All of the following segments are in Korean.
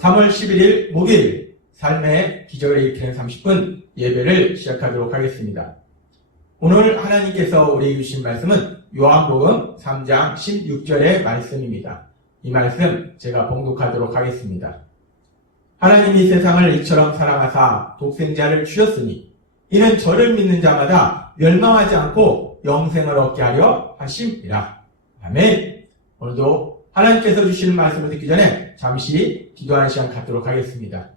3월 11일 목요일 삶의 기적을 일으키는 30분 예배를 시작하도록 하겠습니다. 오늘 하나님께서 우리에게 주신 말씀은 요한복음 3장 16절의 말씀입니다. 이 말씀 제가 봉독하도록 하겠습니다. 하나님이 세상을 이처럼 사랑하사 독생자를 주셨으니 이는 저를 믿는 자마다 멸망하지 않고 영생을 얻게 하려 하심이라. 아멘. 오늘도 하나님께서 주시는 말씀을 듣기 전에 잠시 기도하는 시간 갖도록 하겠습니다.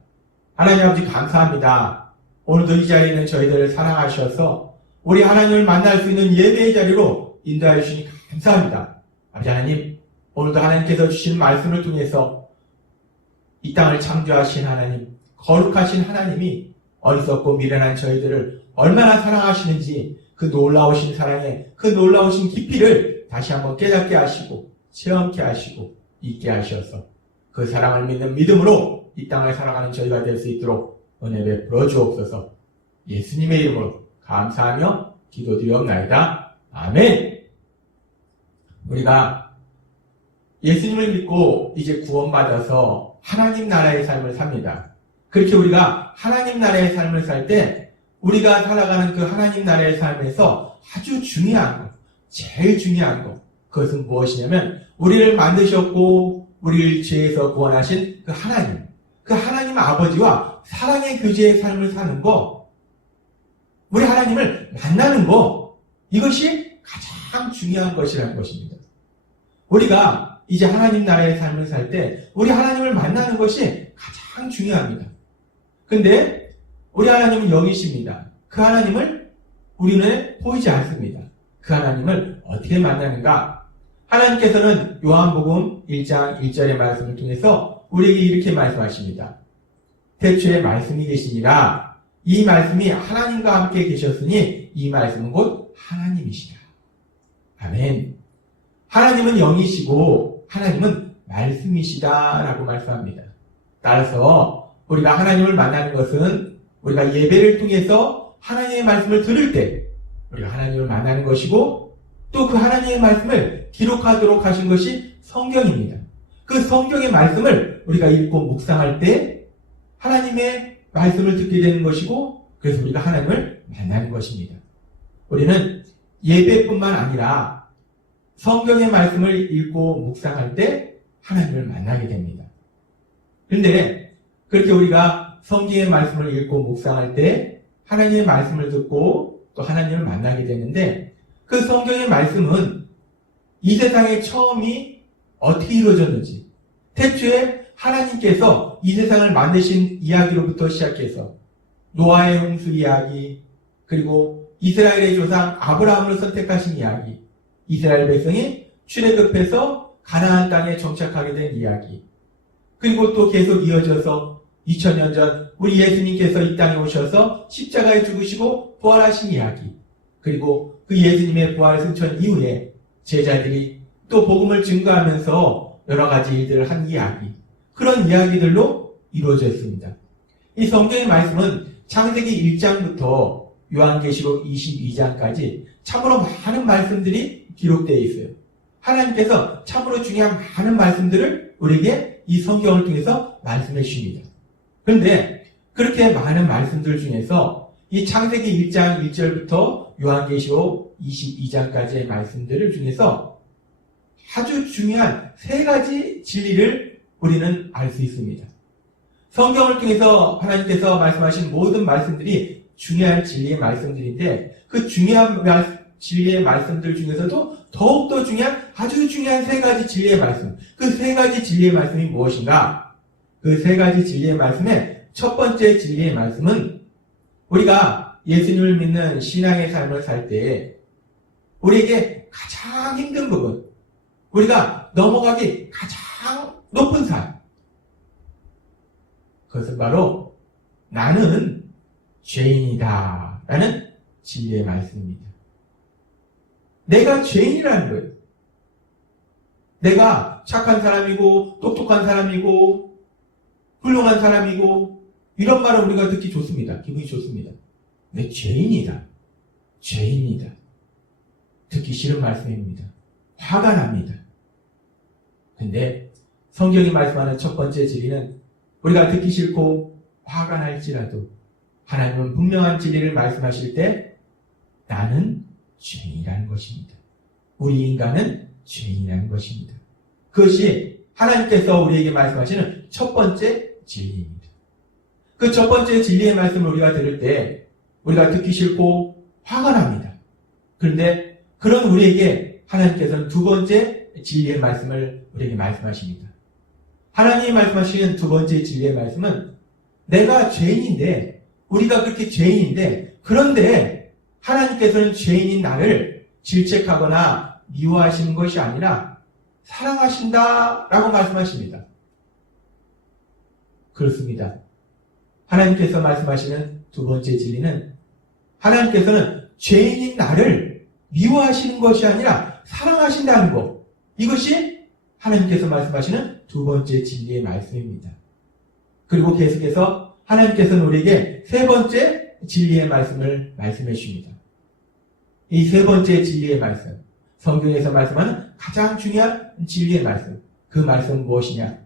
하나님 아버지 감사합니다. 오늘도 이 자리에 있는 저희들을 사랑하셔서 우리 하나님을 만날 수 있는 예배의 자리로 인도하여 주시니 감사합니다. 아버지 하나님, 오늘도 하나님께서 주신 말씀을 통해서 이 땅을 창조하신 하나님, 거룩하신 하나님이 어리석고 미련한 저희들을 얼마나 사랑하시는지 그 놀라우신 사랑의 그 놀라우신 깊이를 다시 한번 깨닫게 하시고 체험케 하시고 있게 하셔서 그 사랑을 믿는 믿음으로 이 땅을 살아가는 저희가 될 수 있도록 은혜 베풀어 주옵소서. 예수님의 이름으로 감사하며 기도드리옵나이다. 아멘. 우리가 예수님을 믿고 이제 구원받아서 하나님 나라의 삶을 삽니다. 그렇게 우리가 하나님 나라의 삶을 살 때 우리가 살아가는 그 하나님 나라의 삶에서 아주 중요한 것, 제일 중요한 것, 그것은 무엇이냐면 우리를 만드셨고 우리를 죄에서 구원하신 그 하나님 아버지와 사랑의 교제의 삶을 사는 것, 우리 하나님을 만나는 것, 이것이 가장 중요한 것이라는 것입니다. 우리가 이제 하나님 나라의 삶을 살 때 우리 하나님을 만나는 것이 가장 중요합니다. 근데 우리 하나님은 영이십니다. 그 하나님을 우리는 보이지 않습니다. 그 하나님을 어떻게 만나는가? 하나님께서는 요한복음 1장 1절의 말씀을 통해서 우리에게 이렇게 말씀하십니다. 태초에 말씀이 계시니라. 이 말씀이 하나님과 함께 계셨으니 이 말씀은 곧 하나님이시라. 아멘. 하나님은 영이시고 하나님은 말씀이시다라고 말씀합니다. 따라서 우리가 하나님을 만나는 것은 우리가 예배를 통해서 하나님의 말씀을 들을 때 우리가 하나님을 만나는 것이고 또 그 하나님의 말씀을 기록하도록 하신 것이 성경입니다. 그 성경의 말씀을 우리가 읽고 묵상할 때 하나님의 말씀을 듣게 되는 것이고 그래서 우리가 하나님을 만나는 것입니다. 우리는 예배뿐만 아니라 성경의 말씀을 읽고 묵상할 때 하나님을 만나게 됩니다. 그런데 그렇게 우리가 성경의 말씀을 읽고 묵상할 때 하나님의 말씀을 듣고 또 하나님을 만나게 되는데 그 성경의 말씀은 이 세상의 처음이 어떻게 이루어졌는지 태초에 하나님께서 이 세상을 만드신 이야기로부터 시작해서 노아의 홍수 이야기, 그리고 이스라엘의 조상 아브라함을 선택하신 이야기, 이스라엘 백성이 출애굽해서 가나안 땅에 정착하게 된 이야기, 그리고 또 계속 이어져서 2000년 전 우리 예수님께서 이 땅에 오셔서 십자가에 죽으시고 부활하신 이야기, 그리고 그 예수님의 부활 승천 이후에 제자들이 또 복음을 증거하면서 여러 가지 일들을 한 이야기, 그런 이야기들로 이루어져 있습니다. 이 성경의 말씀은 창세기 1장부터 요한계시록 22장까지 참으로 많은 말씀들이 기록되어 있어요. 하나님께서 참으로 중요한 많은 말씀들을 우리에게 이 성경을 통해서 말씀해 주십니다. 그런데 그렇게 많은 말씀들 중에서 이 창세기 1장 1절부터 요한계시록 22장까지의 말씀들을 중에서 아주 중요한 세 가지 진리를 우리는 알 수 있습니다. 성경을 통해서 하나님께서 말씀하신 모든 말씀들이 중요한 진리의 말씀들인데 그 중요한 진리의 말씀들 중에서도 더욱더 중요한 아주 중요한 세 가지 진리의 말씀, 그 세 가지 진리의 말씀이 무엇인가? 그 세 가지 진리의 말씀의 첫 번째 진리의 말씀은 우리가 예수님을 믿는 신앙의 삶을 살 때 우리에게 가장 힘든 부분, 우리가 넘어가기 가장 높은 산, 그것은 바로 나는 죄인이다 라는 진리의 말씀입니다. 내가 죄인이라는 거예요. 내가 착한 사람이고 똑똑한 사람이고 훌륭한 사람이고 이런 말을 우리가 듣기 좋습니다. 기분이 좋습니다. 내 죄인이다. 죄인이다. 듣기 싫은 말씀입니다. 화가 납니다. 근데 성경이 말씀하는 첫 번째 진리는 우리가 듣기 싫고 화가 날지라도 하나님은 분명한 진리를 말씀하실 때 나는 죄인이라는 것입니다. 우리 인간은 죄인이라는 것입니다. 그것이 하나님께서 우리에게 말씀하시는 첫 번째 진리입니다. 그 첫 번째 진리의 말씀을 우리가 들을 때 우리가 듣기 싫고 화가 납니다. 그런데 그런 우리에게 하나님께서는 두 번째 진리의 말씀을 우리에게 말씀하십니다. 하나님이 말씀하시는 두 번째 진리의 말씀은 내가 죄인인데, 우리가 그렇게 죄인인데, 그런데 하나님께서는 죄인인 나를 질책하거나 미워하시는 것이 아니라 사랑하신다라고 말씀하십니다. 그렇습니다. 하나님께서 말씀하시는 두 번째 진리는 하나님께서는 죄인인 나를 미워하시는 것이 아니라 사랑하신다는 것. 이것이 하나님께서 말씀하시는 두 번째 진리의 말씀입니다. 그리고 계속해서 하나님께서는 우리에게 세 번째 진리의 말씀을 말씀해 주십니다. 이 세 번째 진리의 말씀, 성경에서 말씀하는 가장 중요한 진리의 말씀, 그 말씀은 무엇이냐?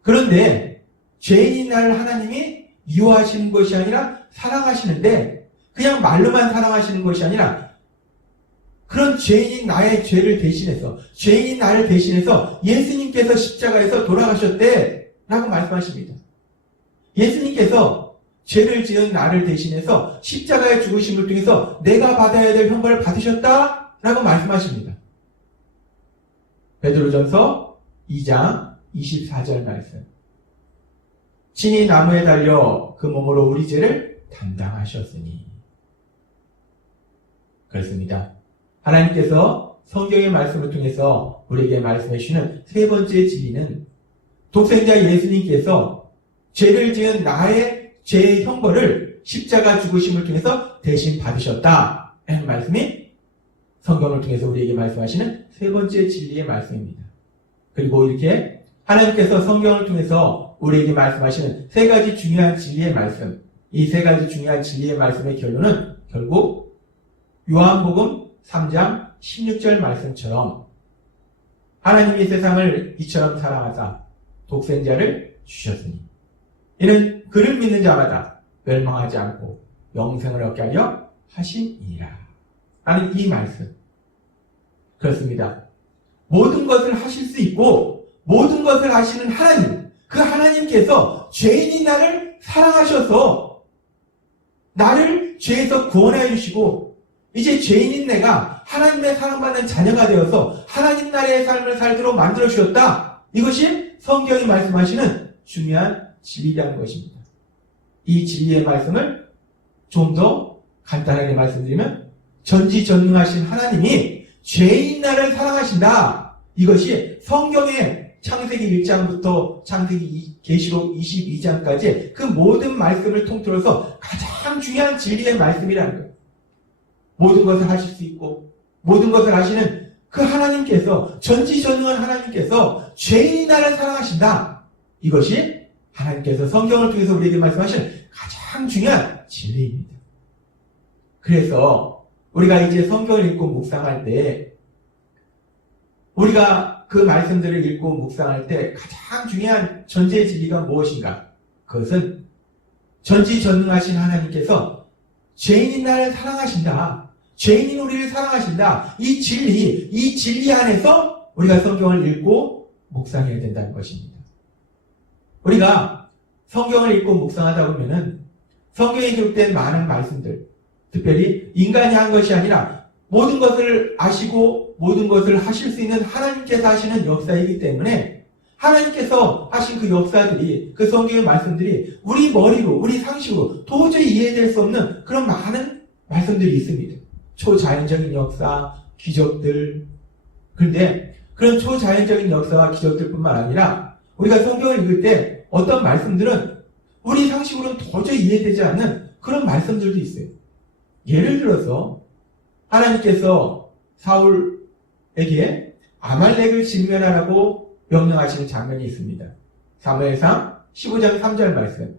그런데 죄인인 나를 하나님이 미워하시는 것이 아니라 사랑하시는데, 그냥 말로만 사랑하시는 것이 아니라 그런 죄인인 나의 죄를 대신해서, 죄인인 나를 대신해서 예수님께서 십자가에서 돌아가셨대 라고 말씀하십니다. 예수님께서 죄를 지은 나를 대신해서 십자가의 죽으심을 통해서 내가 받아야 될 형벌을 받으셨다 라고 말씀하십니다. 베드로전서 2장 24절 말씀. 친히 나무에 달려 그 몸으로 우리 죄를 담당하셨으니. 그렇습니다. 하나님께서 성경의 말씀을 통해서 우리에게 말씀해 주시는 세 번째 진리는 독생자 예수님께서 죄를 지은 나의 죄의 형벌을 십자가 죽으심을 통해서 대신 받으셨다 라는 말씀이 성경을 통해서 우리에게 말씀하시는 세 번째 진리의 말씀입니다. 그리고 이렇게 하나님께서 성경을 통해서 우리에게 말씀하시는 세 가지 중요한 진리의 말씀, 이 세 가지 중요한 진리의 말씀의 결론은 결국 요한복음 3장 16절 말씀처럼 하나님이 세상을 이처럼 사랑하사 독생자를 주셨으니 이는 그를 믿는 자마다 멸망하지 않고 영생을 얻게 하려 하심이라 라는 이 말씀. 그렇습니다. 모든 것을 하실 수 있고 모든 것을 하시는 하나님, 그 하나님께서 죄인인 나를 사랑하셔서 나를 죄에서 구원해 주시고 이제 죄인인 내가 하나님의 사랑받는 자녀가 되어서 하나님 나라의 삶을 살도록 만들어 주셨다. 이것이 성경이 말씀하시는 중요한 진리라는 것입니다. 이 진리의 말씀을 좀 더 간단하게 말씀드리면 전지전능하신 하나님이 죄인 나를 사랑하신다. 이것이 성경의 창세기 1장부터 창세기 계시록 22장까지 그 모든 말씀을 통틀어서 가장 중요한 진리의 말씀이라는 거예요. 모든 것을 하실 수 있고 모든 것을 하시는 그 하나님께서, 전지전능한 하나님께서 죄인이 나를 사랑하신다. 이것이 하나님께서 성경을 통해서 우리에게 말씀하신 가장 중요한 진리입니다. 그래서 우리가 이제 성경을 읽고 묵상할 때 우리가 그 말씀들을 읽고 묵상할 때 가장 중요한 전제의 진리가 무엇인가? 그것은 전지전능하신 하나님께서 죄인인 나를 사랑하신다. 죄인인 우리를 사랑하신다. 이 진리 안에서 우리가 성경을 읽고 묵상해야 된다는 것입니다. 우리가 성경을 읽고 묵상하다 보면은 성경에 기록된 많은 말씀들, 특별히 인간이 한 것이 아니라 모든 것을 아시고 모든 것을 하실 수 있는 하나님께서 하시는 역사이기 때문에 하나님께서 하신 그 역사들이, 그 성경의 말씀들이 우리 머리로, 우리 상식으로 도저히 이해될 수 없는 그런 많은 말씀들이 있습니다. 초자연적인 역사, 기적들. 그런데 그런 초자연적인 역사와 기적들뿐만 아니라 우리가 성경을 읽을 때 어떤 말씀들은 우리 상식으로는 도저히 이해되지 않는 그런 말씀들도 있어요. 예를 들어서 하나님께서 사울에게 아말렉을 진멸하라고 명령하시는 장면이 있습니다. 사무엘상 15장 3절 말씀.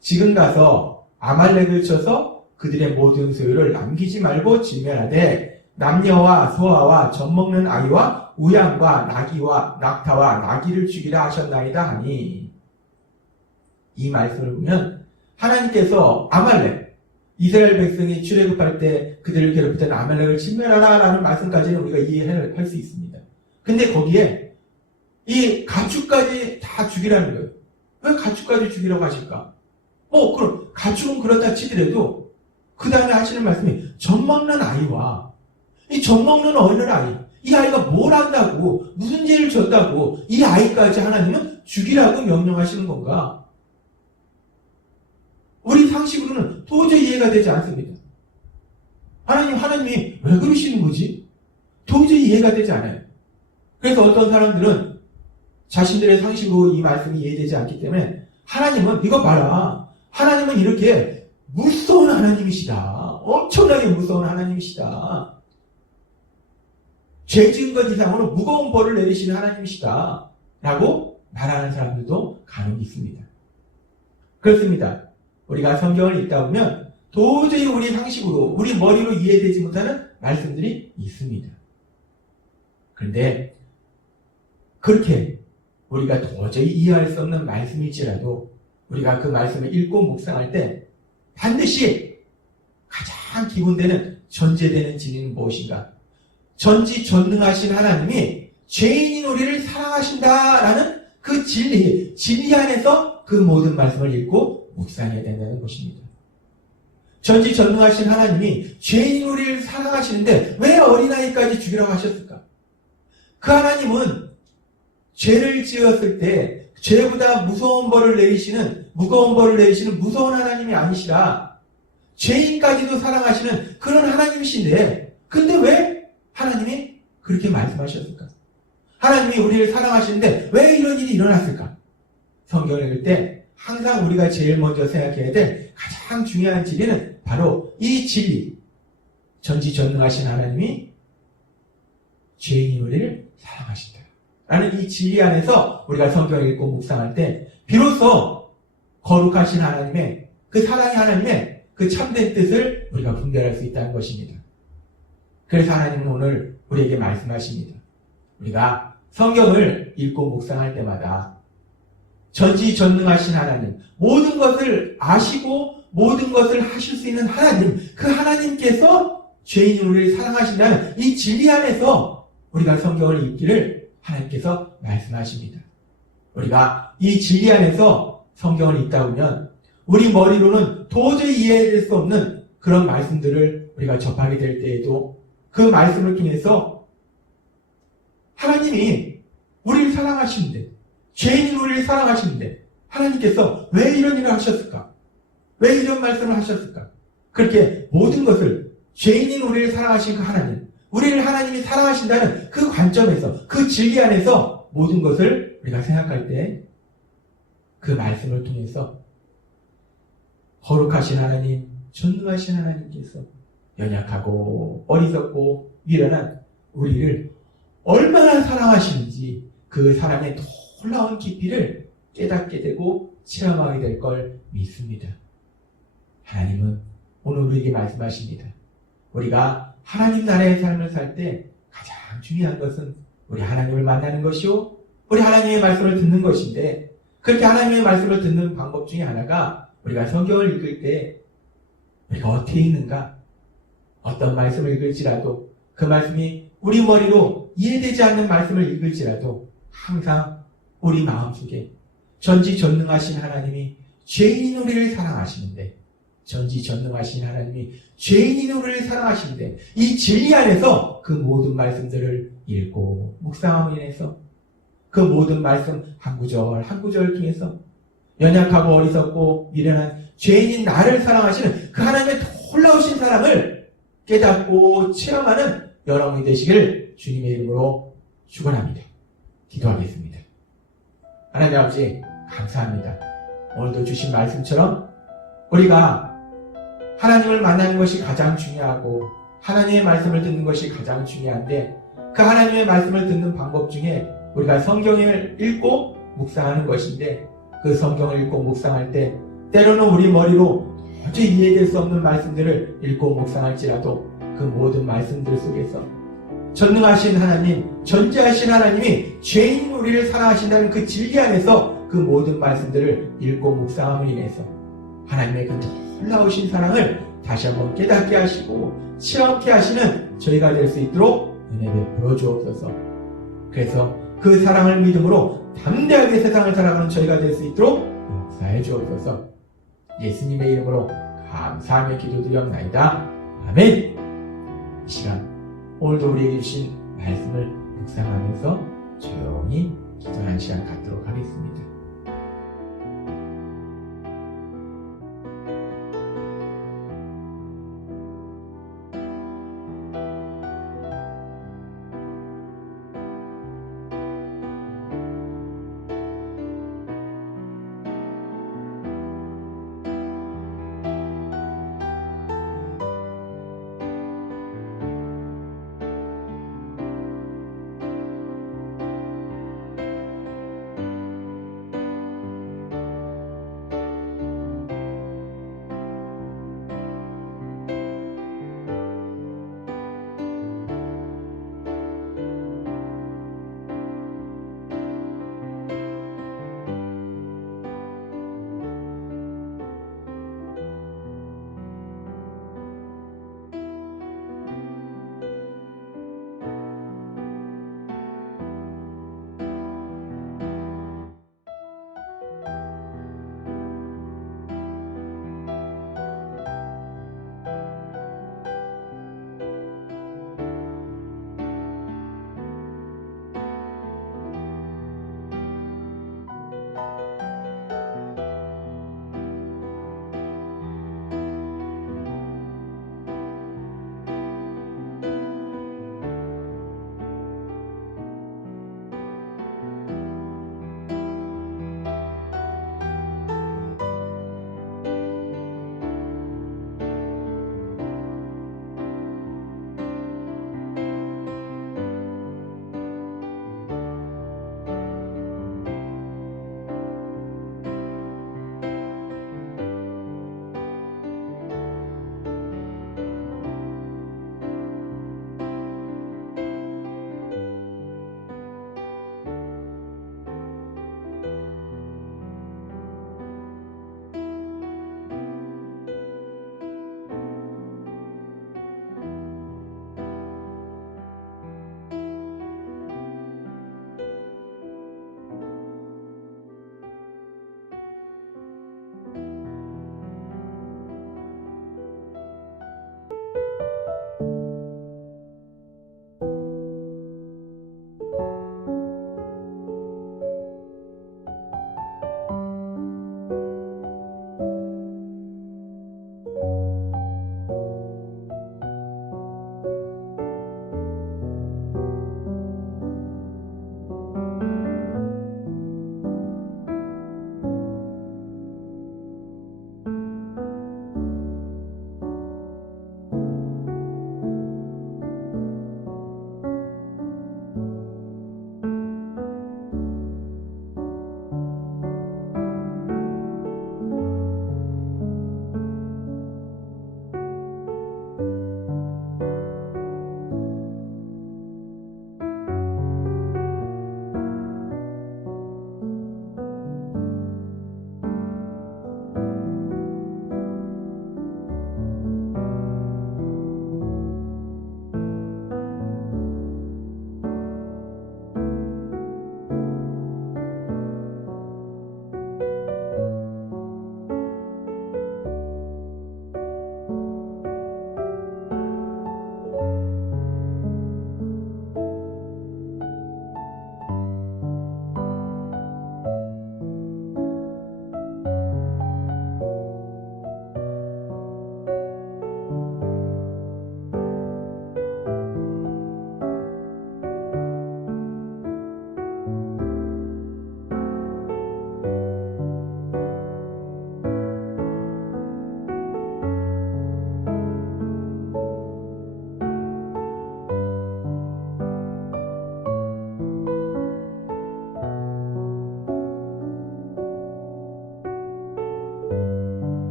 지금 가서 아말렉을 쳐서 그들의 모든 소유를 남기지 말고 진멸하되 남녀와 소아와 젖먹는 아이와 우양과 나귀와 낙타와 나귀를 죽이라 하셨나이다 하니. 이 말씀을 보면 하나님께서 아말렉, 이스라엘 백성이 출애굽할 때 그들을 괴롭힐 때는 아말렉을 진멸하라 라는 말씀까지는 우리가 이해할 수 있습니다. 근데 거기에 이 가축까지 다 죽이라는 거예요. 왜 가축까지 죽이라고 하실까? 그럼 가축은 그렇다 치더라도 그 다음에 하시는 말씀이 젖 먹는 아이와 이 젖 먹는 어린아이, 이 아이가 뭘 안다고 무슨 죄를 졌다고 이 아이까지 하나님은 죽이라고 명령하시는 건가? 우리 상식으로는 도저히 이해가 되지 않습니다. 하나님이 왜 그러시는 거지? 도저히 이해가 되지 않아요. 그래서 어떤 사람들은 자신들의 상식으로 이 말씀이 이해되지 않기 때문에 하나님은 이거 봐라. 하나님은 이렇게 무서운 하나님이시다. 엄청나게 무서운 하나님이시다. 죄 지은 것 이상으로 무거운 벌을 내리시는 하나님이시다. 라고 말하는 사람들도 간혹 있습니다. 그렇습니다. 우리가 성경을 읽다 보면 도저히 우리 상식으로, 우리 머리로 이해되지 못하는 말씀들이 있습니다. 그런데 그렇게 우리가 도저히 이해할 수 없는 말씀일지라도 우리가 그 말씀을 읽고 묵상할 때 반드시 가장 기본되는 전제되는 진리는 무엇인가? 전지전능하신 하나님이 죄인인 우리를 사랑하신다라는 그 진리 안에서 그 모든 말씀을 읽고 묵상해야 된다는 것입니다. 전지전능하신 하나님이 죄인인 우리를 사랑하시는데 왜 어린아이까지 죽이라고 하셨을까? 그 하나님은 죄를 지었을 때 죄보다 무거운 벌을 내리시는 무서운 하나님이 아니시라 죄인까지도 사랑하시는 그런 하나님이신데 근데 왜 하나님이 그렇게 말씀하셨을까? 하나님이 우리를 사랑하시는데 왜 이런 일이 일어났을까? 성경을 읽을 때 항상 우리가 제일 먼저 생각해야 될 가장 중요한 진리는 바로 이 진리. 전지전능하신 하나님이 죄인인 우리를 사랑하신다. 라는 이 진리 안에서 우리가 성경을 읽고 묵상할 때 비로소 거룩하신 하나님의 그 사랑의 하나님의 그 참된 뜻을 우리가 분별할 수 있다는 것입니다. 그래서 하나님은 오늘 우리에게 말씀하십니다. 우리가 성경을 읽고 묵상할 때마다 전지전능하신 하나님, 모든 것을 아시고 모든 것을 하실 수 있는 하나님, 그 하나님께서 죄인인 우리를 사랑하신다는 이 진리 안에서 우리가 성경을 읽기를 하나님께서 말씀하십니다. 우리가 이 진리 안에서 성경을 읽다 보면 우리 머리로는 도저히 이해될 수 없는 그런 말씀들을 우리가 접하게 될 때에도 그 말씀을 통해서 하나님이 우리를 사랑하시는데 죄인인 우리를 사랑하시는데 하나님께서 왜 이런 일을 하셨을까? 왜 이런 말씀을 하셨을까? 그렇게 모든 것을 죄인인 우리를 사랑하신 그 하나님, 우리를 하나님이 사랑하신다는 그 관점에서 그 진리 안에서 모든 것을 우리가 생각할 때 그 말씀을 통해서 거룩하신 하나님, 전능하신 하나님께서 연약하고 어리석고 미련한 우리를 얼마나 사랑하시는지 그 사랑의 놀라운 깊이를 깨닫게 되고 체험하게 될 걸 믿습니다. 하나님은 오늘 우리에게 말씀하십니다. 우리가 하나님 나라의 삶을 살 때 가장 중요한 것은 우리 하나님을 만나는 것이요 우리 하나님의 말씀을 듣는 것인데 그렇게 하나님의 말씀을 듣는 방법 중에 하나가 우리가 성경을 읽을 때 우리가 어떻게 읽는가? 어떤 말씀을 읽을지라도 그 말씀이 우리 머리로 이해되지 않는 말씀을 읽을지라도 항상 우리 마음속에 전지전능하신 하나님이 죄인인 우리를 사랑하시는데 전지전능하신 하나님이 죄인인 우리를 사랑하시는데 이 진리 안에서 그 모든 말씀들을 읽고 묵상함으로 인해서 그 모든 말씀 한 구절 한 구절을 통해서 연약하고 어리석고 미련한 죄인인 나를 사랑하시는 그 하나님의 놀라우신 사랑을 깨닫고 체험하는 여러분이 되시길 주님의 이름으로 축원합니다. 기도하겠습니다. 하나님 아버지 감사합니다. 오늘도 주신 말씀처럼 우리가 하나님을 만나는 것이 가장 중요하고 하나님의 말씀을 듣는 것이 가장 중요한데 그 하나님의 말씀을 듣는 방법 중에 우리가 성경을 읽고 묵상하는 것인데 그 성경을 읽고 묵상할 때 때로는 우리 머리로 도저히 이해될 수 없는 말씀들을 읽고 묵상할지라도 그 모든 말씀들 속에서 전능하신 하나님, 전지하신 하나님이 죄인 우리를 사랑하신다는 그 진리 안에서 그 모든 말씀들을 읽고 묵상함으로 인해서 하나님의 그 놀라우신 사랑을 다시 한번 깨닫게 하시고 체험케 하시는 저희가 될 수 있도록 은혜 베풀어 주옵소서. 그래서 그 사랑을 믿음으로 담대하게 세상을 살아가는 저희가 될 수 있도록 역사해 주옵소서. 예수님의 이름으로 감사하며 기도드렸나이다. 아멘. 이 시간 오늘도 우리에게 주신 말씀을 묵상하면서 조용히 기도하는 시간 갖도록 하겠습니다.